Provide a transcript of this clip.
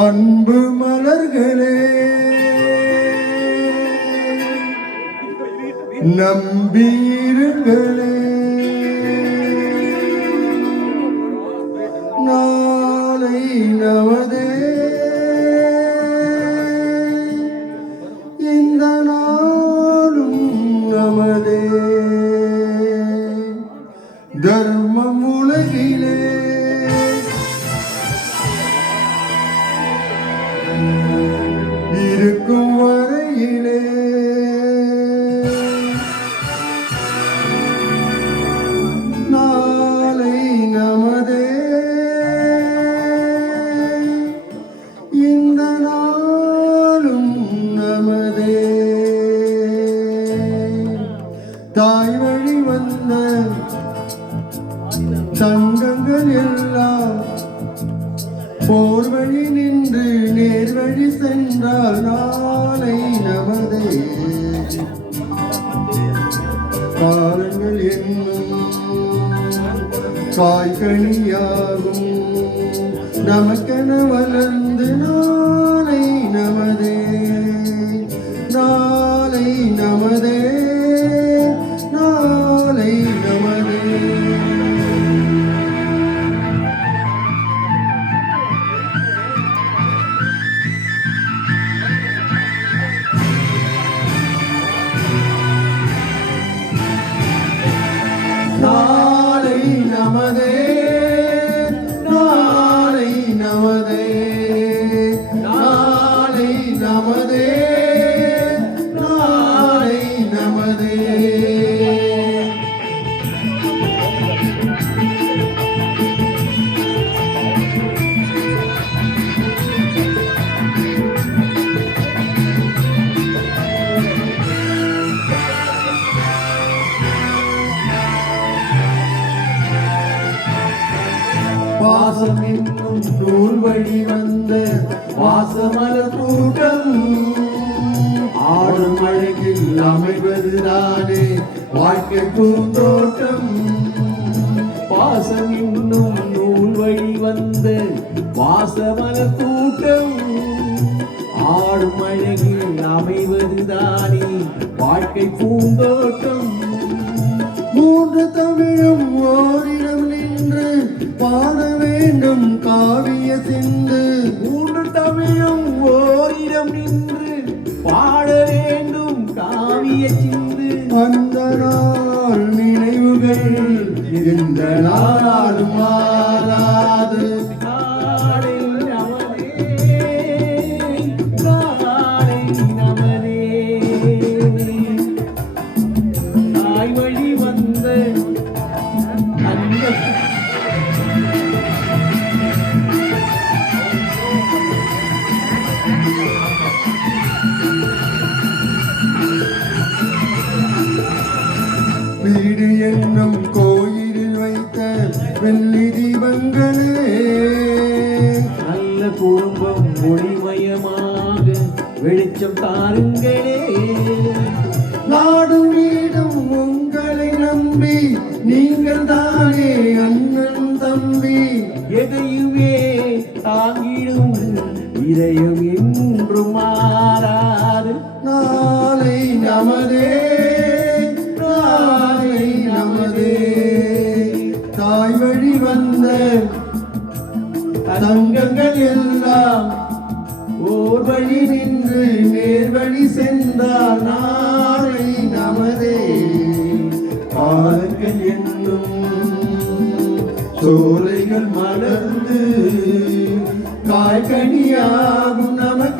அன்பு மலர்களே நம்பீருங்களே நாளை நமதே இந்த நாளும் நமதே தர்மம் உலகிலே இருக்கும் வரையிலே நாளை நமதே இந்த நாளும் நமதே தாய் வழி வந்த சங்கங்கள் எல்லாம் போர் வழி நின்று நேர் வழி சென்றால் நாளை நமதே காலங்கள் என்னும் காய்கனியாகும் நமக்கென வளர்ந்து நாளை நமதே நாளை நமதே நாளை நமதே நாளை நமதே நாளை நமதே நாளை நமதே நாளை நமதே வாசம் என்னும் நூல் வழி வந்த வாசமலர் கூட்டம் ஆடும் அழகில் அமைவதுதானே வாழ்க்கை பூந்தோட்டம் வாசம் என்னும் நூல் வழி வந்த வாசமலர் கூட்டம் ஆடும் அழகில் அமைவதுதானே வாழ்க்கை பூந்தோட்டம் மூன்று தமிழும் ஓரிடம் நின்று பாட வேண்டும் காவிய சிந்து மூன்று தமிழும் ஓரிடம் நின்று பாட வேண்டும் காவிய சிந்து அந்த நாள் நினைவுகள் இந்த நாள் மாறாது நாளை நமதே நாளை நமதே தாய் வழி வந்த அந்த வீடு என்னும் கோயிலில் வைத்த வெள்ளி தீபங்களே நல்ல குடும்பம் ஒளிமயமாக வெளிச்சம் தாருங்களே நாடும் வீடும் உங்களை நம்பி நீங்கள் தானே அண்ணன் தம்பி எதையுமே தாங்கிடும் இதயம் என்றும் மாறாது நாளை நமதே நாளை நமதே தாய் வழி வந்த தங்கங்கள் எல்லாம் ஓர் வழி நின்று நேர் வழி சென்றால் நாளை நமதே காலங்கள் என்னும் சோலைகள் மலர்ந்து காய்கனியாகும் நமக்கு